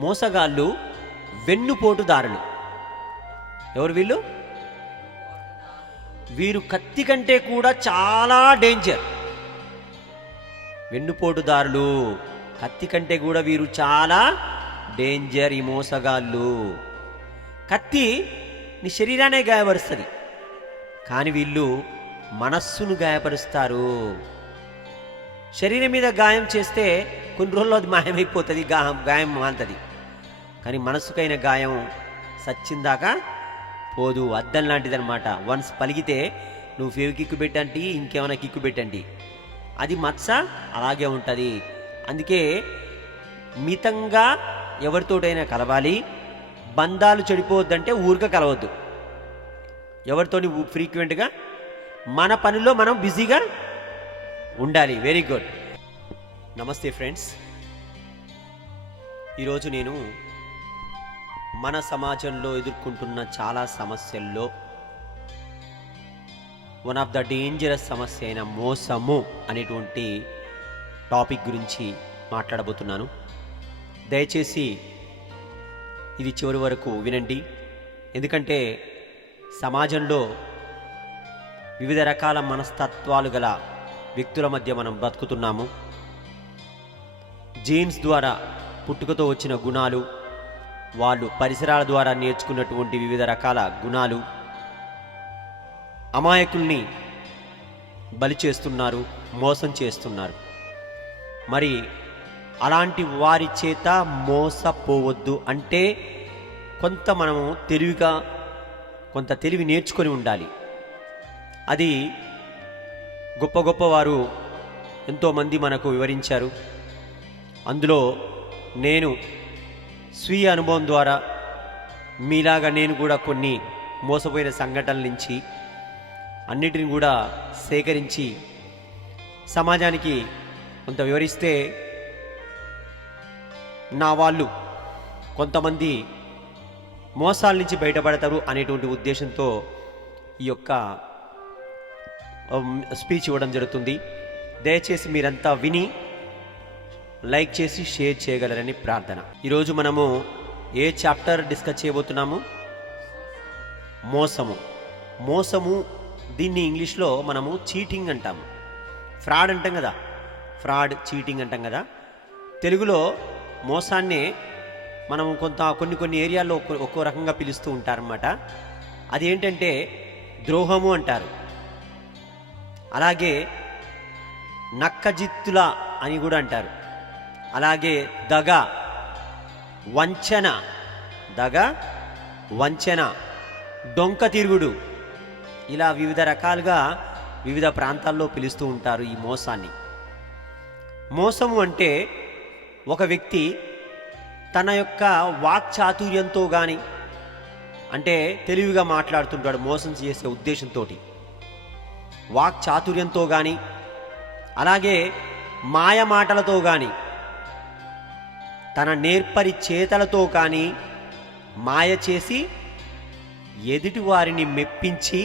మోసగాళ్ళు వెన్నుపోటుదారులు ఎవరు వీళ్ళు? వీరు కత్తి కంటే కూడా చాలా డేంజర్ వెన్నుపోటుదారులు కత్తి కంటే కూడా వీరు చాలా డేంజర్ ఈ మోసగాళ్ళు. కత్తి నీ శరీరాన్ని గాయపరుస్తుంది కానీ వీళ్ళు మనస్సును గాయపరుస్తారు. శరీరం మీద గాయం చేస్తే కొన్ని రోజుల్లో అది మాయమైపోతుంది గాయం గాయం మాంతది. కానీ మనస్సుకైన గాయం సచ్చిందాకా పోదు. అద్దం లాంటిదనమాట వన్స్ పలిగితే నువ్వు ఫేవ్ కిక్కు పెట్టండి ఇంకేమైనా కిక్కు పెట్టండి అది మచ్చ అలాగే ఉంటుంది. అందుకే మితంగా ఎవరితోటైనా కలవాలి. బంధాలు చెడిపోవద్దంటే ఊరిక కలవద్దు. ఎవరితోని ఫ్రీక్వెంట్గా మన పనిలో మనం బిజీగా ఉండాలి. Very good. నమస్తే ఫ్రెండ్స్. ఈరోజు నేను మన సమాజంలో ఎదుర్కొంటున్న చాలా సమస్యల్లో వన్ ఆఫ్ ద డేంజరస్ సమస్య అయిన మోసము అనేటువంటి టాపిక్ గురించి మాట్లాడబోతున్నాను. దయచేసి ఇది చివరి వరకు వినండి. ఎందుకంటే సమాజంలో వివిధ రకాల మనస్తత్వాలు గల వ్యక్తుల మధ్య మనం బ్రతుకుతున్నాము. జీన్స్ ద్వారా పుట్టుకతో వచ్చిన గుణాలు వాళ్ళు పరిసరాల ద్వారా నేర్చుకున్నటువంటి వివిధ రకాల గుణాలు అమాయకుల్ని బలి చేస్తున్నారు మోసం చేస్తున్నారు. మరి అలాంటి వారి చేత మోసపోవద్దు అంటే కొంత మనము తెలివిగా కొంత తెలివి నేర్చుకొని ఉండాలి. అది గొప్ప గొప్ప వారు ఎంతోమంది మనకు వివరించారు. అందులో నేను స్వీయ అనుభవం ద్వారా మీలాగా నేను కూడా కొన్ని మోసపోయిన సంఘటనల నుంచి అన్నిటిని కూడా సేకరించి సమాజానికి కొంత వివరిస్తే నా వాళ్ళు కొంతమంది మోసాల నుంచి బయటపడతారు అనేటువంటి ఉద్దేశంతో ఈ యొక్క స్పీచ్ ఇవ్వడం జరుగుతుంది. దయచేసి మీరంతా విని లైక్ చేసి షేర్ చేయగలరని ప్రార్థన. ఈరోజు మనము ఏ చాప్టర్ డిస్కస్ చేయబోతున్నాము? మోసము. మోసము దీన్ని ఇంగ్లీష్లో మనము చీటింగ్ అంటాము. ఫ్రాడ్ అంటాం కదా? ఫ్రాడ్ చీటింగ్ అంటాం కదా? తెలుగులో మోసాన్నే మనం కొంత కొన్ని కొన్ని ఏరియాల్లో ఒక్కో ఒక్కో రకంగా పిలుస్తూ ఉంటారన్నమాట. అదేంటంటే ద్రోహము అంటారు. అలాగే నక్కజిత్తుల అని కూడా అంటారు. అలాగే దగ వంచన. దగ వంచన. డొంక తిరుగుడు. ఇలా వివిధ రకాలుగా వివిధ ప్రాంతాల్లో పిలుస్తూ ఉంటారు ఈ మోసాన్ని. మోసము అంటే ఒక వ్యక్తి తన యొక్క వాక్చాతుర్యంతో కానీ అంటే తెలివిగా మాట్లాడుతుంటాడు మోసం చేసే ఉద్దేశంతో వాక్ చాతుర్యంతో కానీ అలాగే మాయ మాటలతో కానీ తన నేర్పరి చేతలతో కానీ మాయ చేసి ఎదుటి వారిని మెప్పించి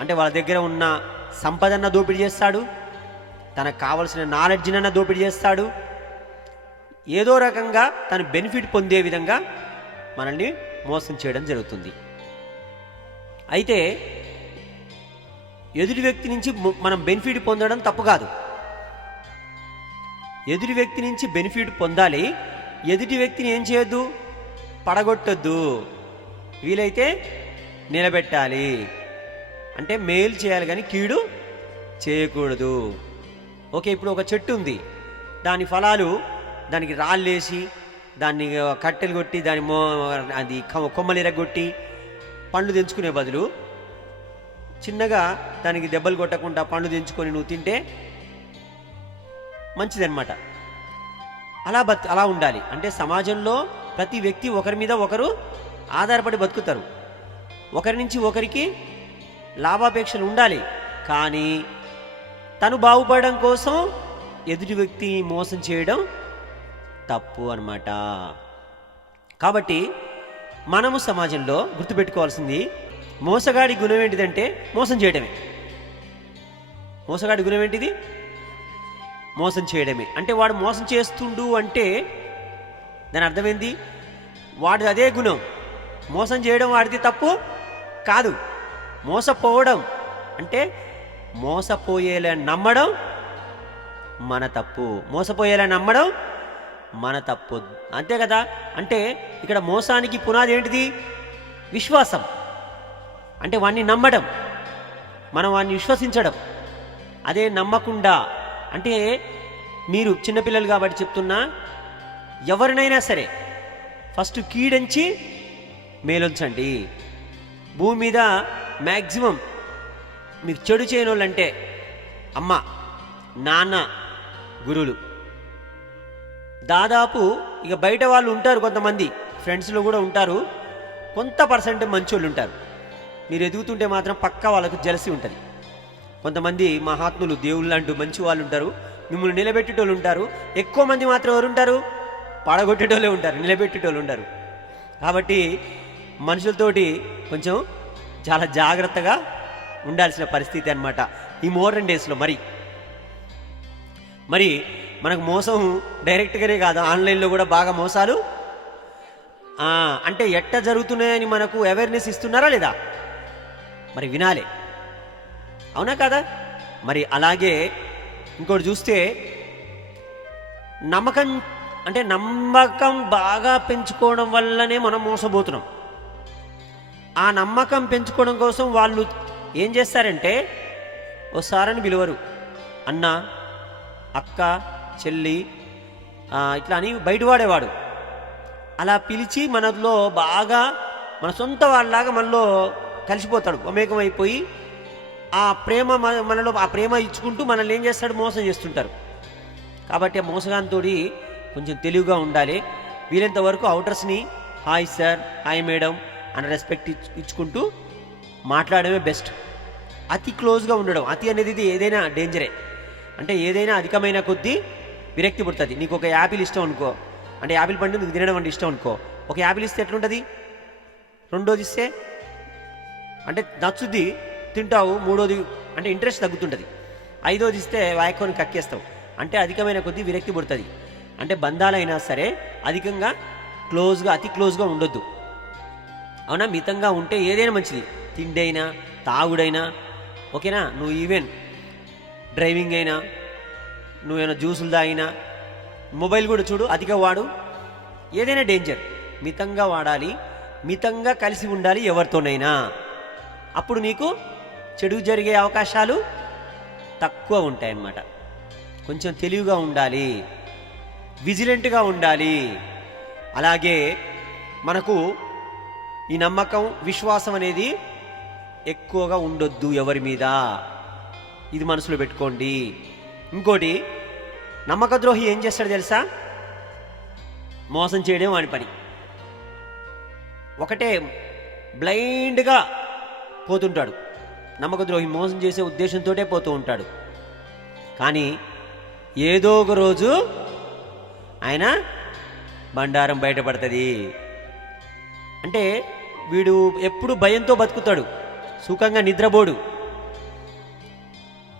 అంటే వాళ్ళ దగ్గర ఉన్న సంపదన్న దోపిడీ చేస్తాడు తనకు కావలసిన నాలెడ్జ్నన్న దోపిడీ చేస్తాడు. ఏదో రకంగా తను బెనిఫిట్ పొందే విధంగా మనల్ని మోసం చేయడం జరుగుతుంది. అయితే ఎదుటి వ్యక్తి నుంచి మనం బెనిఫిట్ పొందడం తప్పు కాదు. ఎదుటి వ్యక్తి నుంచి బెనిఫిట్ పొందాలి. ఎదుటి వ్యక్తిని ఏం చేయొద్దు? పడగొట్టొద్దు. వీలైతే నిలబెట్టాలి. అంటే మేలు చేయాలి కానీ కీడు చేయకూడదు. ఓకే ఇప్పుడు ఒక చెట్టు ఉంది. దాని ఫలాలు దానికి రాళ్ళేసి దాన్ని కట్టెలు కొట్టి దాని మో అది కొమ్మలు ఎరగొట్టి పండ్లు తెంచుకునే బదులు చిన్నగా దానికి దెబ్బలు కొట్టకుండా పండ్లు తెంచుకొని నువ్వు తింటే మంచిదన్నమాట. అలా బతు అలా ఉండాలి. అంటే సమాజంలో ప్రతి వ్యక్తి ఒకరి మీద ఒకరు ఆధారపడి బతుకుతారు. ఒకరి నుంచి ఒకరికి లాభాపేక్షలు ఉండాలి. కానీ తను బాగుపడడం కోసం ఎదుటి వ్యక్తిని మోసం చేయడం తప్పు అన్నమాట. కాబట్టి మనము సమాజంలో గుర్తుపెట్టుకోవాల్సింది మోసగాడి గుణం ఏంటిదంటే మోసం చేయడమే మోసగాడి గుణం ఏంటిది? మోసం చేయడమే. అంటే వాడు మోసం చేస్తుండు అంటే దాని అర్థమైంది? వాడిది అదే గుణం. మోసం చేయడం వాడిది తప్పు కాదు. మోసపోవడం అంటే మోసపోయేలా నమ్మడం మన తప్పు. మోసపోయేలా నమ్మడం మన తప్పు. అంతే కదా? అంటే ఇక్కడ మోసానికి పునాది ఏంటిది? విశ్వాసం. అంటే వాణ్ణి నమ్మడం. మనం వాడిని విశ్వసించడం. అదే నమ్మకుండా అంటే మీరు చిన్నపిల్లలు కాబట్టి చెప్తున్నా ఎవరినైనా సరే ఫస్ట్ కీడించి మేలుంచండి. భూమి మీద మ్యాక్సిమం మీకు చెడు చేయని వాళ్ళంటే అమ్మ నాన్న గురువులు. దాదాపు ఇక బయట వాళ్ళు ఉంటారు కొంతమంది ఫ్రెండ్స్లో కూడా ఉంటారు. కొంత పర్సెంట్ వాళ్ళు ఉంటారు. మీరు ఎదుగుతుంటే మాత్రం పక్కా వాళ్ళకు జలసి ఉంటుంది. కొంతమంది మహాత్ములు దేవుళ్ళు లాంటి మంచి వాళ్ళు ఉంటారు. మిమ్మల్ని నిలబెట్టేటోళ్ళు ఉంటారు. ఎక్కువ మంది మాత్రం ఎవరు ఉంటారు? పడగొట్టేటోళ్ళే ఉంటారు. నిలబెట్టేటోళ్ళు ఉంటారు. కాబట్టి మనుషులతోటి కొంచెం చాలా జాగ్రత్తగా ఉండాల్సిన పరిస్థితి అన్నమాట. ఈ మోడర్న్ డేస్లో మరి. మరి మనకు మోసం డైరెక్ట్గానే కాదు ఆన్లైన్లో కూడా బాగా మోసాలు. అంటే ఎట్ట జరుగుతున్నాయని మనకు అవేర్నెస్ ఇస్తున్నారా లేదా? మరి వినాలి. అవునా కదా? మరి అలాగే ఇంకోటి చూస్తే నమ్మకం అంటే నమ్మకం బాగా పెంచుకోవడం వల్లనే మనం మోసపోతున్నాం. ఆ నమ్మకం పెంచుకోవడం కోసం వాళ్ళు ఏం చేస్తారంటే ఓసారని పిలువరు. అన్న అక్క చెల్లి ఇట్లా అని బయటవాడేవాడు అలా పిలిచి మనలో బాగా మన సొంత వాళ్ళలాగా మనలో కలిసిపోతాడు. అమేకమైపోయి ఆ ప్రేమ మన- మనలో ఆ ప్రేమ ఇచ్చుకుంటూ మనల్ని ఏం చేస్తాడు? మోసం చేస్తుంటారు. కాబట్టి ఆ మోసగాంతోడి కొంచెం తెలివిగా ఉండాలి. వీలైనంత వరకు అవుటర్స్ని హాయ్ సార్ హాయ్ మేడం అని రెస్పెక్ట్ ఇచ్చుకుంటూ మాట్లాడమే బెస్ట్. అతి క్లోజ్గా ఉండడం. అతి అనేది ఇది ఏదైనా డేంజరే. అంటే ఏదైనా అధికమైన కొద్దీ విరక్తి పుడుతుంది. నీకు ఒక యాపిల్ ఇష్టం అనుకో. అంటే యాపిల్ పండు నీకు తినడం అంటే ఇష్టం అనుకో. ఒక యాపిల్ ఇస్తే ఎట్లుంటుంది? రెండోది ఇస్తే? అంటే నచ్చుద్ది. తింటావు మూడోది అంటే ఇంట్రెస్ట్ తగ్గుతుంటుంది. ఐదోది ఇస్తే వాయకోని కక్కేస్తావు. అంటే అధికమైన కొద్దీ విరక్తి పుడుతుంది. అంటే బంధాలైనా సరే అధికంగా క్లోజ్గా అతి క్లోజ్గా ఉండొద్దు. అవునా? మితంగా ఉంటే ఏదైనా మంచిది. తిండి అయినా తాగుడైనా ఓకేనా? నువ్వు ఈవెన్ డ్రైవింగ్ అయినా నువ్వేమైనా జ్యూసులు తాగినా మొబైల్ కూడా చూడు అధిక వాడు. ఏదైనా డేంజర్ మితంగా వాడాలి మితంగా కలిసి ఉండాలి ఎవరితోనైనా. అప్పుడు నీకు చెడు జరిగే అవకాశాలు తక్కువ ఉంటాయన్నమాట. కొంచెం తెలివిగా ఉండాలి విజిలెంట్గా ఉండాలి. అలాగే మనకు ఈ నమ్మకం విశ్వాసం అనేది ఎక్కువగా ఉండొద్దు ఎవరి మీద. ఇది మనసులో పెట్టుకోండి. ఇంకోటి నమ్మకద్రోహి ఏం చేస్తాడు తెలుసా? మోసం చేయడం వాని పని. ఒకటే బ్లైండ్గా పోతుంటాడు. నమ్మకద్రోహి మోసం చేసే ఉద్దేశంతోటే పోతూ ఉంటాడు. కానీ ఏదో ఒక రోజు ఆయన బండారం బయటపడుతుంది. అంటే వీడు ఎప్పుడు భయంతో బతుకుతాడు. సుఖంగా నిద్రపోడు.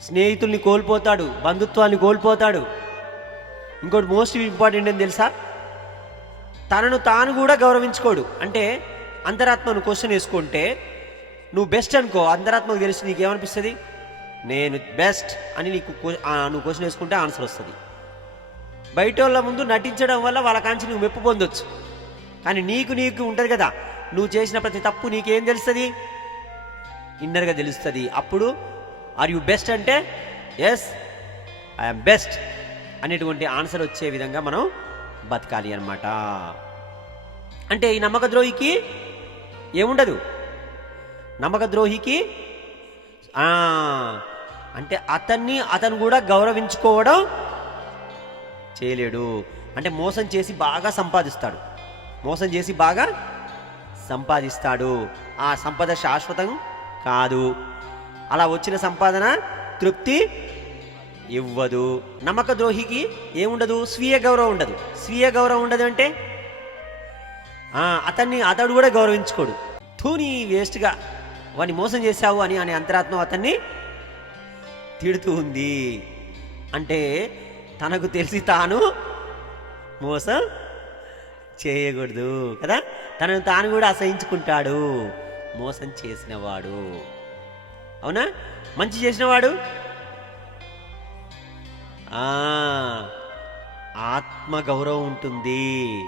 స్నేహితుల్ని కోల్పోతాడు. బంధుత్వాన్ని కోల్పోతాడు. ఇంకోటి మోస్ట్ ఇంపార్టెంట్ అని తెలుసా? తనను తాను కూడా గౌరవించుకోడు. అంటే అంతరాత్మను క్వశ్చన్ వేసుకుంటే నువ్వు బెస్ట్ అనుకో అంతరాత్మకు తెలిసి నీకేమనిపిస్తుంది? నేను బెస్ట్ అని నీకు నువ్వు క్వశ్చన్ వేసుకుంటే ఆన్సర్ వస్తుంది. బయట వాళ్ళ ముందు నటించడం వల్ల వాళ్ళ కాంచి నువ్వు మెప్పు పొందొచ్చు. కానీ నీకు నీకు ఉంటుంది కదా నువ్వు చేసిన ప్రతి తప్పు నీకేం తెలుస్తుంది? ఇన్నర్గా తెలుస్తుంది. అప్పుడు ఆర్ యు బెస్ట్ అంటే ఎస్ ఐఎమ్ బెస్ట్ అనేటువంటి ఆన్సర్ వచ్చే విధంగా మనం బతకాలి అన్నమాట. అంటే ఈ నమ్మక ద్రోహికి ఏముండదు? నమ్మక ద్రోహికి అంటే అతన్ని అతను కూడా గౌరవించుకోవడం చేయలేడు. అంటే మోసం చేసి బాగా సంపాదిస్తాడు. మోసం చేసి బాగా సంపాదిస్తాడు. ఆ సంపద శాశ్వతం కాదు. అలా వచ్చిన సంపాదన తృప్తి ఇవ్వదు. నమ్మక ద్రోహికి ఏముండదు? స్వీయ గౌరవం ఉండదు. స్వీయ గౌరవం ఉండదు అంటే? అతన్ని అతడు కూడా గౌరవించుకోడు. తూని వేస్ట్గా వాడిని మోసం చేశావు అని అనే అంతరాత్మ అతన్ని తిడుతూ ఉంది. అంటే తనకు తెలిసి తాను మోసం చేయకూడదు కదా? తనను తాను కూడా అసహించుకుంటాడు. మోసం చేసినవాడు. అవునా? మంచి చేసినవాడు? ఆత్మగౌరవం ఉంటుంది.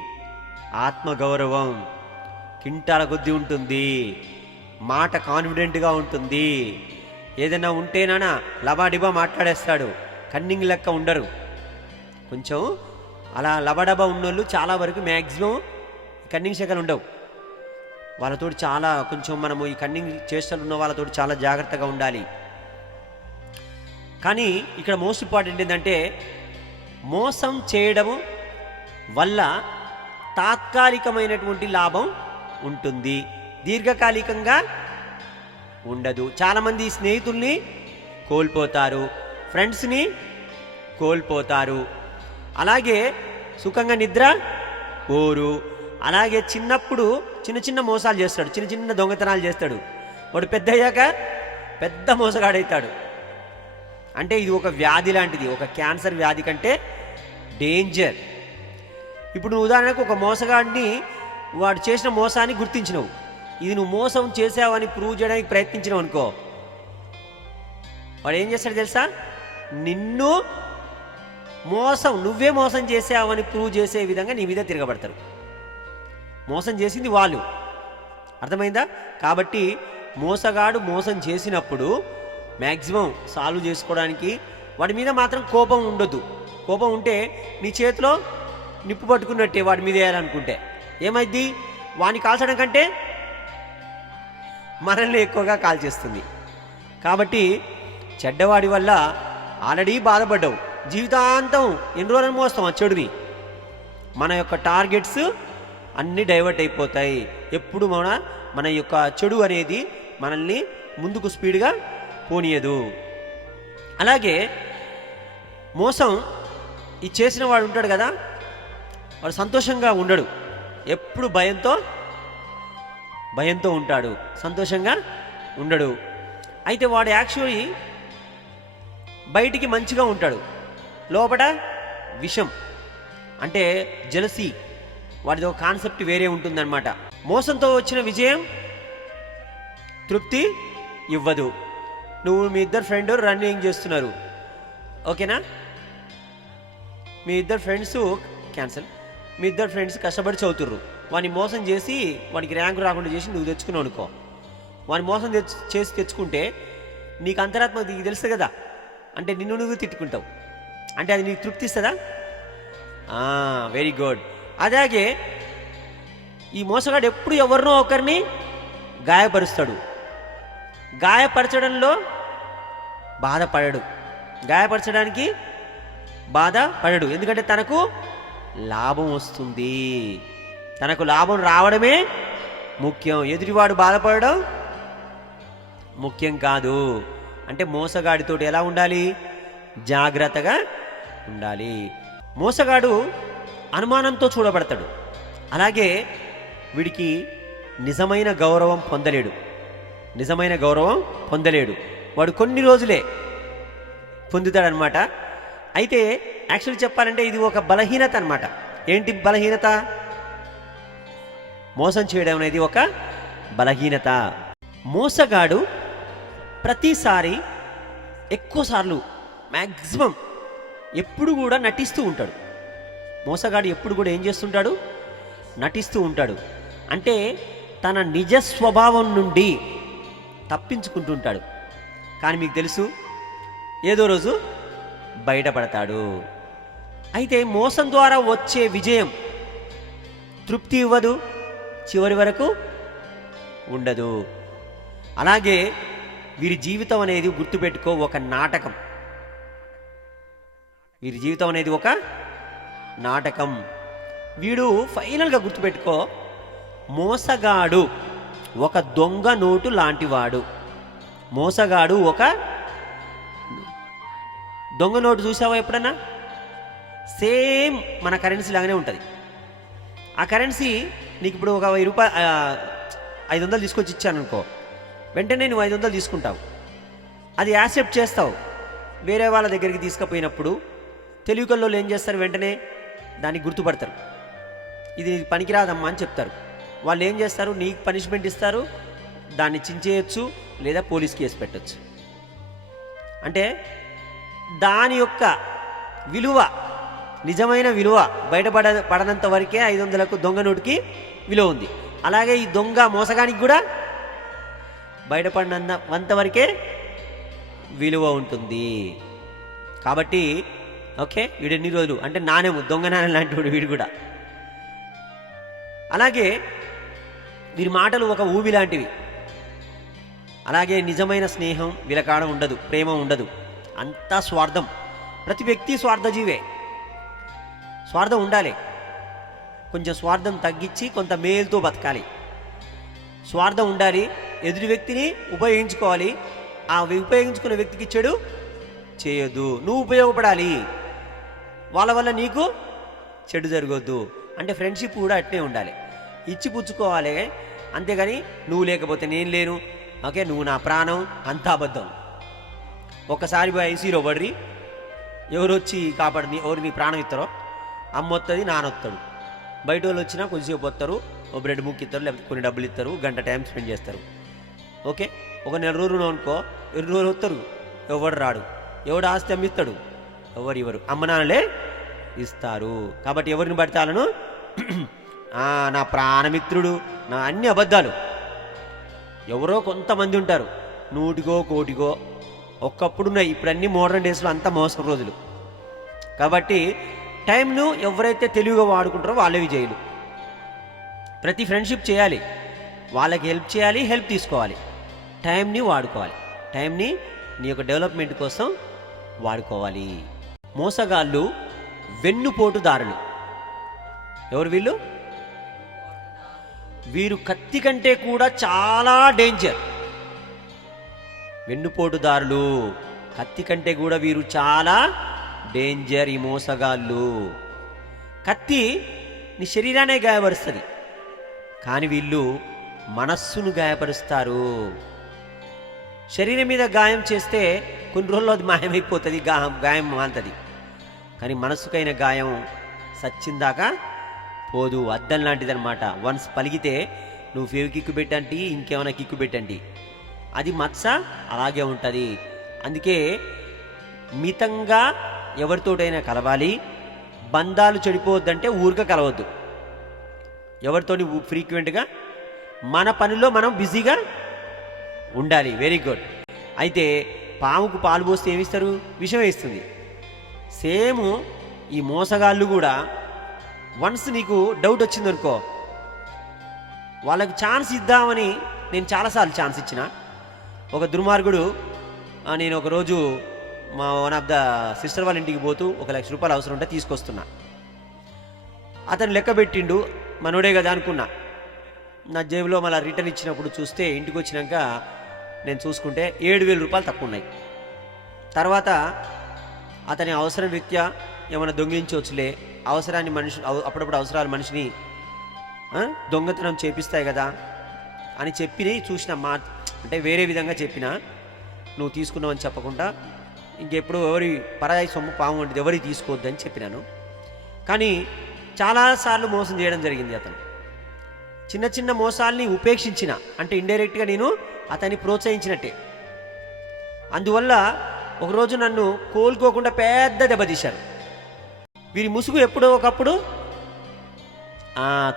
ఆత్మగౌరవం. కింటాల కొద్దీ ఉంటుంది. మాట కాన్ఫిడెంట్గా ఉంటుంది. ఏదైనా ఉంటేనా లబాడిబా మాట్లాడేస్తాడు. కన్నింగ్ లెక్క ఉండరు. కొంచెం అలా లబడబా ఉన్నోళ్ళు చాలా వరకు మ్యాక్సిమం కన్నింగ్ శాఖలు ఉండవు. వాళ్ళతో చాలా కొంచెం మనము ఈ కన్నింగ్ చేష్టలు ఉన్న వాళ్ళతో చాలా జాగ్రత్తగా ఉండాలి. కానీ ఇక్కడ మోస్ట్ ఇంపార్టెంట్ ఏంటంటే మోసం చేయడం వల్ల తాత్కాలికమైనటువంటి లాభం ఉంటుంది. దీర్ఘకాలికంగా ఉండదు. చాలామంది స్నేహితుల్ని కోల్పోతారు. ఫ్రెండ్స్ని కోల్పోతారు. అలాగే సుఖంగా నిద్ర కోరు అలాగే చిన్నప్పుడు చిన్న చిన్న మోసాలు చేస్తాడు. చిన్న చిన్న దొంగతనాలు చేస్తాడు. వాడు పెద్ద అయ్యాక పెద్ద మోసగాడవుతాడు అంటే ఇది ఒక వ్యాధి లాంటిది. ఒక క్యాన్సర్ వ్యాధి కంటే డేంజర్. ఇప్పుడు నువ్వు ఉదాహరణకు ఒక మోసగాడిని వాడు చేసిన మోసాన్ని గుర్తించినవు. ఇది నువ్వు మోసం చేసావని ప్రూవ్ చేయడానికి ప్రయత్నించినావు అనుకో. వాడు ఏం చేస్తాడు తెలుసా? నిన్ను మోసం నువ్వే మోసం చేసావని ప్రూవ్ చేసే విధంగా నీ మీద తిరగబడతారు మోసం చేసింది వాళ్ళు. అర్థమైందా? కాబట్టి మోసగాడు మోసం చేసినప్పుడు మ్యాక్సిమం సాల్వ్ చేసుకోవడానికి వాడి మీద మాత్రం కోపం ఉండదు. కోపం ఉంటే నీ చేతిలో నిప్పు పట్టుకున్నట్టే వాడి మీద వేయాలనుకుంటే. ఏమైద్ది? వాడిని కాల్చడం కంటే మనల్ని ఎక్కువగా కాల్చేస్తుంది కాబట్టి చెడ్డవాడి వల్ల ఆల్రెడీ బాధపడ్డావు. జీవితాంతం ఎన్ని రోజులు మోస్తాం ఆ చెడుని? మన యొక్క టార్గెట్స్ అన్నీ డైవర్ట్ అయిపోతాయి. ఎప్పుడు మన మన యొక్క చెడు అనేది మనల్ని ముందుకు స్పీడ్గా పోనీయదు. అలాగే మోసం ఈ చేసిన వాడు ఉంటాడు కదా వాడు సంతోషంగా ఉండడు. ఎప్పుడు భయంతో భయంతో ఉంటాడు. సంతోషంగా ఉండడు. అయితే వాడు యాక్చువల్లీ బయటికి మంచిగా ఉంటాడు. లోపల విషం అంటే జలసీ వాడిది ఒక కాన్సెప్ట్ వేరే ఉంటుందన్నమాట. మోసంతో వచ్చిన విజయం తృప్తి ఇవ్వదు. నువ్వు మీ ఇద్దరు ఫ్రెండ్ రన్నింగ్ చేస్తున్నారు. ఓకేనా? మీ ఇద్దరు ఫ్రెండ్స్ క్యాన్సిల్. మీ ఇద్దరు ఫ్రెండ్స్ కష్టపడి చదువుతుర్రు. వాడిని మోసం చేసి వాడికి ర్యాంకు రాకుండా చేసి నువ్వు తెచ్చుకున్నావు అనుకో. వాడిని మోసం తెచ్చు చేసి తెచ్చుకుంటే నీకు అంతరాత్మ నీకు తెలుసు కదా. అంటే నిన్ను నువ్వు తిట్టుకుంటావు. అంటే అది నీకు తృప్తిస్తుందా వెరీ గుడ్ అలాగే ఈ మోసగాడు ఎప్పుడు ఎవరినో ఒకరిని గాయపరుస్తాడు. గాయపరచడంలో బాధపడడు. గాయపరచడానికి బాధపడడు. ఎందుకంటే తనకు లాభం వస్తుంది. తనకు లాభం రావడమే ముఖ్యం. ఎదుటివాడు బాధపడడం ముఖ్యం కాదు. అంటే మోసగాడితోటి ఎలా ఉండాలి? జాగ్రత్తగా ఉండాలి. మోసగాడు అనుమానంతో చూడబడతాడు. అలాగే వీడికి నిజమైన గౌరవం పొందలేడు. నిజమైన గౌరవం పొందలేడు. వాడు కొన్ని రోజులే పొందుతాడనమాట అయితే యాక్చువల్లీ చెప్పాలంటే ఇది ఒక బలహీనత అనమాట ఏంటి బలహీనత? మోసం చేయడం అనేది ఒక బలహీనత. మోసగాడు ప్రతిసారి ఎక్కువసార్లు మ్యాక్సిమం ఎప్పుడు కూడా నటిస్తూ ఉంటాడు. మోసగాడు ఎప్పుడు కూడా ఏం చేస్తుంటాడు? నటిస్తూ ఉంటాడు. అంటే తన నిజ స్వభావం నుండి తప్పించుకుంటుంటాడు. కానీ మీకు తెలుసు ఏదో రోజు బయటపడతాడు. అయితే మోసం ద్వారా వచ్చే విజయం తృప్తి ఇవ్వదు చివరి వరకు ఉండదు. అలాగే వీరి జీవితం అనేది గుర్తుపెట్టుకో ఒక నాటకం. వీరి జీవితం అనేది ఒక నాటకం. వీడు ఫైనల్గా గుర్తుపెట్టుకో మోసగాడు ఒక దొంగ నోటు లాంటివాడు. మోసగాడు ఒక దొంగ నోటు చూసావా ఎప్పుడన్నా? సేమ్ మన కరెన్సీ లాగానే ఉంటుంది. ఆ కరెన్సీ నీకు ఇప్పుడు ఒక వెయ్యి రూపాయలు ఐదు వందలు తీసుకొచ్చి ఇచ్చాను అనుకో వెంటనే నువ్వు ఐదు వందలు తీసుకుంటావు. అది యాక్సెప్ట్ చేస్తావు. వేరే వాళ్ళ దగ్గరికి తీసుకుపోయినప్పుడు తెలివికల్లో ఏం చేస్తారు? వెంటనే దాన్ని గుర్తుపడతారు. ఇది పనికిరాదమ్మా అని చెప్తారు. వాళ్ళు ఏం చేస్తారు? నీకు పనిష్మెంట్ ఇస్తారు. దాన్ని చించేయచ్చు లేదా పోలీస్ కేసు పెట్టచ్చు. అంటే దాని యొక్క విలువ నిజమైన విలువ బయటపడ పడనంత వరకే ఐదు వందలకు దొంగ నోటుకి విలువ ఉంది. అలాగే ఈ దొంగ మోసగానికి కూడా బయటపడినంత అంతవరకే విలువ ఉంటుంది. కాబట్టి ఓకే వీడు ఎన్ని రోజులు? అంటే నాణ్యము దొంగ నాణ్యం లాంటి వీడు కూడా. అలాగే వీరి మాటలు ఒక ఊబి లాంటివి. అలాగే నిజమైన స్నేహం విలకాడ ఉండదు ప్రేమ ఉండదు. అంతా స్వార్థం. ప్రతి వ్యక్తి స్వార్థజీవే. స్వార్థం ఉండాలి. కొంచెం స్వార్థం తగ్గించి కొంత మేలుతో బతకాలి. స్వార్థం ఉండాలి ఎదుటి వ్యక్తిని ఉపయోగించుకోవాలి. ఆ ఉపయోగించుకున్న వ్యక్తికి చెడు చేయొద్దు. నువ్వు ఉపయోగపడాలి. వాళ్ళ వల్ల నీకు చెడు జరగొద్దు. అంటే ఫ్రెండ్షిప్ కూడా అట్నే ఉండాలి. ఇచ్చి పుచ్చుకోవాలి. అంతేగాని నువ్వు లేకపోతే నేను లేను. ఓకే నువ్వు నా ప్రాణం. అంతా అబద్ధం. ఒక్కసారి పోయి ఐసీలో పడ్రి. ఎవరు వచ్చి కాపాడి ఎవరు నీ ప్రాణం ఇస్తారో? అమ్మొత్తది వస్తుంది నానొస్తాడు బయట వాళ్ళు వచ్చినా కొద్దిసేపు వస్తారు ఓ బ్రెడ్ ముక్కి ఇస్తారు లేకపోతే కొన్ని డబ్బులు ఇస్తారు గంట టైం స్పెండ్ చేస్తారు. ఓకే? ఒక నెల రోజులు అనుకో ఎన్ని రోజులు వస్తారు ఎవడు రాడు. ఎవడు ఆస్తి అమ్మిస్తాడు ఎవరు ఇవ్వరు. అమ్మ నాన్నలే ఇస్తారు. కాబట్టి ఎవరిని పడతాలను నా ప్రాణమిత్రుడు నా అన్ని అబద్ధాలు. ఎవరో కొంతమంది ఉంటారు. నూటికో కోటికో. ఒక్కప్పుడు ఉన్నాయి ఇప్పుడు అన్ని మోడర్న్ డేస్లో అంతా మోసం రోజులు. కాబట్టి టైంను ఎవరైతే తెలివిగా వాడుకుంటారో వాళ్ళే విజయులు ప్రతి ఫ్రెండ్షిప్ చేయాలి. వాళ్ళకి హెల్ప్ చేయాలి హెల్ప్ తీసుకోవాలి. టైంని వాడుకోవాలి. టైంని నీ యొక్క డెవలప్మెంట్ కోసం వాడుకోవాలి. మోసగాళ్ళు వెన్నుపోటుదారులు ఎవరు వీళ్ళు? వీరు కత్తి కంటే కూడా చాలా డేంజర్. వెన్నుపోటుదారులు కత్తి కంటే కూడా వీరు చాలా డేంజర్ ఈ మోసగాళ్ళు. కత్తి నీ శరీరాన్ని గాయపరుస్తుంది. కానీ వీళ్ళు మనస్సును గాయపరుస్తారు. శరీరం మీద గాయం చేస్తే కొన్ని రోజుల్లో అది మాయమైపోతుంది గా గాయం మాంతది. కానీ మనస్సుకైన గాయం సచ్చిందాకా పోదు అద్దం లాంటిదనమాట వన్స్ పలిగితే నువ్వు ఫేవ్ కిక్కు పెట్టండి ఇంకేమైనా కిక్కు పెట్టండి అది మత్స అలాగే ఉంటుంది. అందుకే మితంగా ఎవరితోటైనా కలవాలి. బంధాలు చెడిపోవద్దంటే ఊరిక కలవద్దు. ఎవరితోని ఫ్రీక్వెంట్గా మన పనిలో మనం బిజీగా ఉండాలి. వెరీ గుడ్ అయితే పాముకు పాలు పోస్తే ఏమిస్తారు? విషం వేస్తుంది సేమ్ ఈ మోసగాళ్ళు కూడా వన్స్ నీకు డౌట్ వచ్చిందనుకో వాళ్ళకి ఛాన్స్ ఇద్దామని నేను చాలాసార్లు ఛాన్స్ ఇచ్చిన. ఒక దుర్మార్గుడు నేను ఒకరోజు మా వన్ ఆఫ్ ద సిస్టర్ వాళ్ళ ఇంటికి పోతూ ఒక లక్ష రూపాయలు అవసరం ఉంటే తీసుకొస్తున్నా. అతను లెక్క పెట్టిండు మనోడే కదా అనుకున్నా. నా జేబులో మళ్ళీ రిటర్న్ ఇచ్చినప్పుడు చూస్తే ఇంటికి వచ్చినాక నేను చూసుకుంటే ఏడు వేల రూపాయలు తక్కువ ఉన్నాయి తర్వాత అతని అవసరం రీత్యా ఏమైనా దొంగిలించవచ్చులే అవసరాన్ని మనిషి అప్పుడప్పుడు అవసరాలు మనిషిని దొంగతనం చేపిస్తాయి కదా అని చెప్పి చూసిన మా అంటే వేరే విధంగా చెప్పిన నువ్వు తీసుకున్నావని చెప్పకుండా ఇంకెప్పుడు ఎవరి పరాయి సొమ్ము పాము వంటిది ఎవరికి తీసుకోవద్దని చెప్పినాను. కానీ చాలాసార్లు మోసం చేయడం జరిగింది అతను. చిన్న చిన్న మోసాల్ని ఉపేక్షించిన అంటే ఇండైరెక్ట్గా నేను అతన్ని ప్రోత్సహించినట్టే. అందువల్ల ఒకరోజు నన్ను కోలుకోకుండా పెద్ద దెబ్బతీశారు వీరి ముసుగు ఎప్పుడో ఒకప్పుడు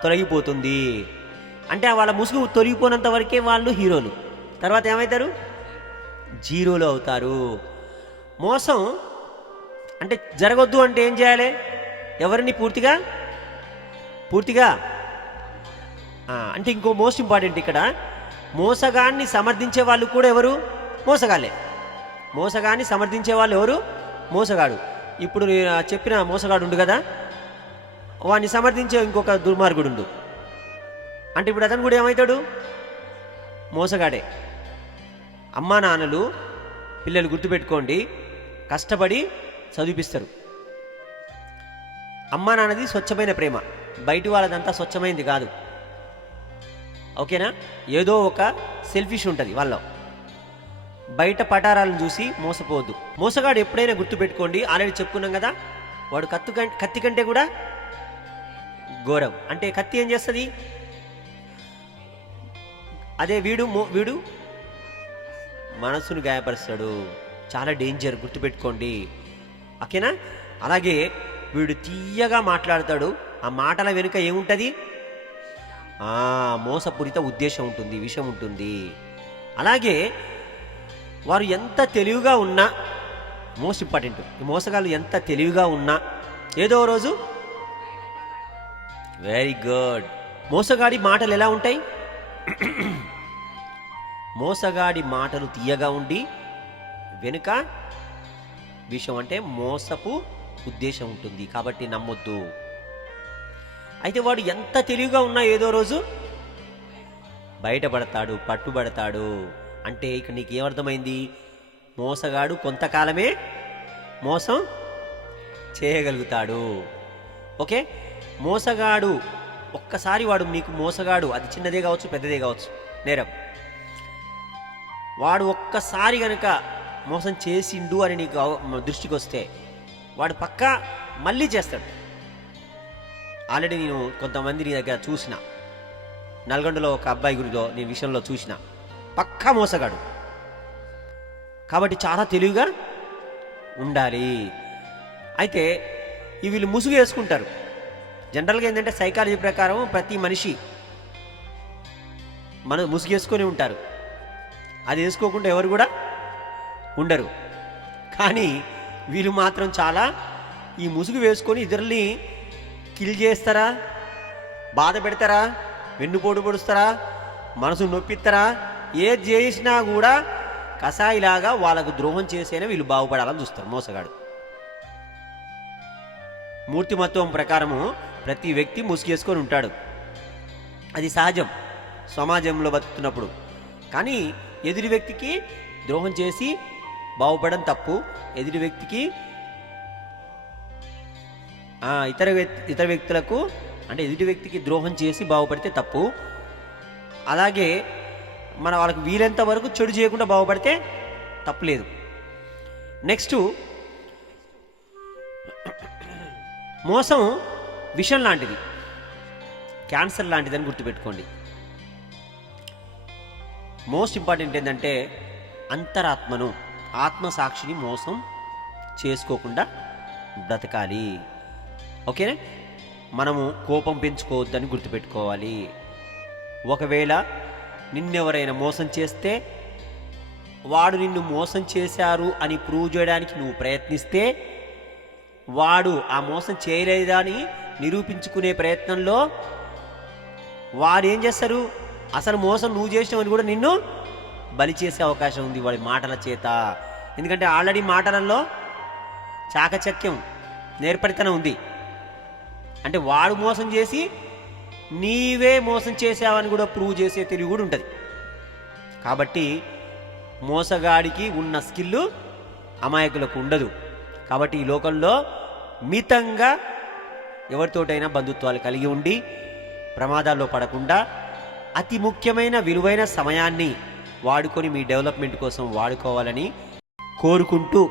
తొలగిపోతుంది. అంటే వాళ్ళ ముసుగు తొలగిపోయినంత వరకే వాళ్ళు హీరోలు. తర్వాత ఏమవుతారు జీరోలు అవుతారు. మోసం? అంటే జరగొద్దు అంటే ఏం చేయాలి? ఎవరిని పూర్తిగా? పూర్తిగా? అంటే ఇంకో మోస్ట్ ఇంపార్టెంట్ ఇక్కడ. మోసగాన్ని సమర్థించే వాళ్ళు కూడా ఎవరు? మోసగాలే మోసగాన్ని సమర్థించే వాళ్ళు ఎవరు? మోసగాడు. ఇప్పుడు నేను చెప్పిన మోసగాడు ఉండు కదా? వాడిని సమర్థించే ఇంకొక దుర్మార్గుడు ఉండు అంటే ఇప్పుడు అతను కూడా ఏమవుతాడు మోసగాడే. అమ్మా నాన్నలు పిల్లలు గుర్తుపెట్టుకోండి. కష్టపడి చదివిపిస్తారు. అమ్మా నాన్నది స్వచ్ఛమైన ప్రేమ. బయటి వాళ్ళదంతా స్వచ్ఛమైంది కాదు. ఓకేనా? ఏదో ఒక సెల్ఫిష్ ఉంటుంది వాళ్ళలో. బయట పటారాలను చూసి మోసపోవద్దు. మోసగాడు ఎప్పుడైనా గుర్తుపెట్టుకోండి ఆల్రెడీ చెప్పుకున్నాం కదా? వాడు కత్తు కత్తి కంటే కూడా ఘోరం. అంటే కత్తి ఏం చేస్తుంది? అదే వీడు మో- వీడు మనసును గాయపరుస్తాడు. చాలా డేంజర్ గుర్తుపెట్టుకోండి. ఓకేనా? అలాగే వీడు తీయగా మాట్లాడతాడు. ఆ మాటల వెనుక ఏముంటుంది? ఆ, మోసపూరిత ఉద్దేశం ఉంటుంది విషయం ఉంటుంది. అలాగే వారు ఎంత తెలివిగా ఉన్నా మోస్ట్ ఇంపార్టెంట్ ఈ మోసగాళ్ళు ఎంత తెలివిగా ఉన్నా ఏదో రోజు వెరీ గుడ్ మోసగాడి మాటలు ఎలా ఉంటాయి? మోసగాడి మాటలు తీయగా ఉండి వెనుక విషయం అంటే మోసపు ఉద్దేశం ఉంటుంది. కాబట్టి నమ్మొద్దు. అయితే వాడు ఎంత తెలివిగా ఉన్నా ఏదో రోజు బయటపడతాడు పట్టుబడతాడు. అంటే ఇక నీకు ఏమర్థమైంది మోసగాడు కొంతకాలమే మోసం చేయగలుగుతాడు. ఓకే? మోసగాడు ఒక్కసారి వాడు నీకు మోసగాడు అది చిన్నదే కావచ్చు పెద్దదే కావచ్చు. నేరం. వాడు ఒక్కసారి కనుక మోసం చేసిండు అని నీకు దృష్టికి వస్తే వాడు పక్కా మళ్ళీ చేస్తాడు. ఆల్రెడీ నేను కొంతమంది నీ దగ్గర చూసిన. నల్గొండలో ఒక అబ్బాయి గురిలో నేను విషయంలో చూసిన. పక్కా మోసగాడు. కాబట్టి చాలా తెలివిగా ఉండాలి. అయితే ఈ వీళ్ళు ముసుగు వేసుకుంటారు. జనరల్గా ఏంటంటే సైకాలజీ ప్రకారం ప్రతి మనిషి మన ముసుగు వేసుకొని ఉంటారు. అది వేసుకోకుండా ఎవరు కూడా ఉండరు. కానీ వీళ్ళు మాత్రం చాలా ఈ ముసుగు వేసుకొని ఇద్దరిని కిల్ చేస్తారా? బాధ పెడతారా? వెన్నుపోటు పొడుస్తారా? మనసు నొప్పిస్తారా? ఏది చేసినా కూడా కషాయిలాగా వాళ్ళకు ద్రోహం చేసేనే వీళ్ళు బాగుపడాలని చూస్తారు మోసగాడు. మూర్తిమత్వం ప్రకారము ప్రతి వ్యక్తి ముసుగేసుకొని ఉంటాడు. అది సహజం. సమాజంలో బతుకుతున్నప్పుడు. కానీ ఎదురు వ్యక్తికి ద్రోహం చేసి బాగుపడడం తప్పు. ఎదుటి వ్యక్తికి ఇతర వ్యక్తి ఇతర వ్యక్తులకు అంటే ఎదుటి వ్యక్తికి ద్రోహం చేసి బాగుపడితే తప్పు. అలాగే మన వాళ్ళకి వీలంత వరకు చెడు చేయకుండా బాగుపడితే తప్పులేదు నెక్స్ట్ మోసం విషం లాంటిది. క్యాన్సర్ లాంటిదని గుర్తుపెట్టుకోండి. మోస్ట్ ఇంపార్టెంట్ ఏంటంటే అంతరాత్మను. ఆత్మసాక్షిని మోసం చేసుకోకుండా బ్రతకాలి. ఓకేనా? మనము కోపం పెంచుకోవద్దని గుర్తుపెట్టుకోవాలి. ఒకవేళ నిన్నెవరైనా మోసం చేస్తే వాడు నిన్ను మోసం చేశారు అని ప్రూవ్ చేయడానికి నువ్వు ప్రయత్నిస్తే వాడు ఆ మోసం చేయలేదని నిరూపించుకునే ప్రయత్నంలో వారు ఏం చేస్తారు? అసలు మోసం నువ్వు చేసినావని కూడా నిన్ను బలి చేసే అవకాశం ఉంది వాడి మాటల చేత. ఎందుకంటే ఆల్రెడీ మాటలలో చాకచక్యం నేర్పడితనం ఉంది. అంటే వాడు మోసం చేసి నీవే మోసం చేసావని కూడా ప్రూవ్ చేసే తెలివి కూడా ఉంటుంది. కాబట్టి మోసగాడికి ఉన్న స్కిల్ అమాయకులకు ఉండదు. కాబట్టి ఈ లోకంలో మితంగా ఎవరితోటైనా బంధుత్వాలు కలిగి ఉండి ప్రమాదాల్లో పడకుండా అతి ముఖ్యమైన విలువైన సమయాన్ని వాడుకొని మీ డెవలప్మెంట్ కోసం వాడుకోవాలని కోరుకుంటూ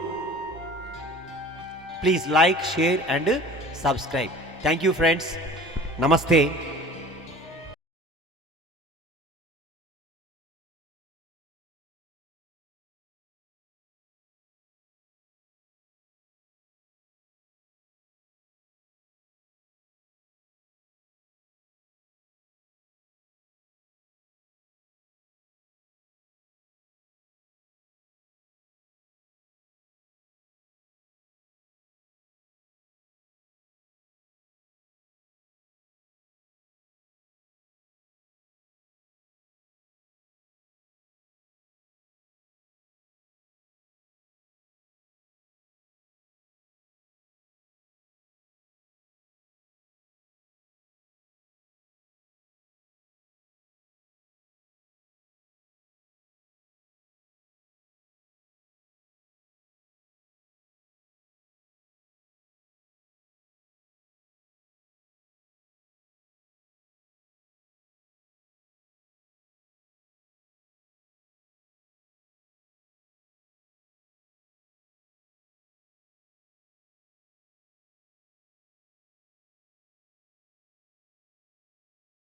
please like share and subscribe. Thank you friends. నమస్తే.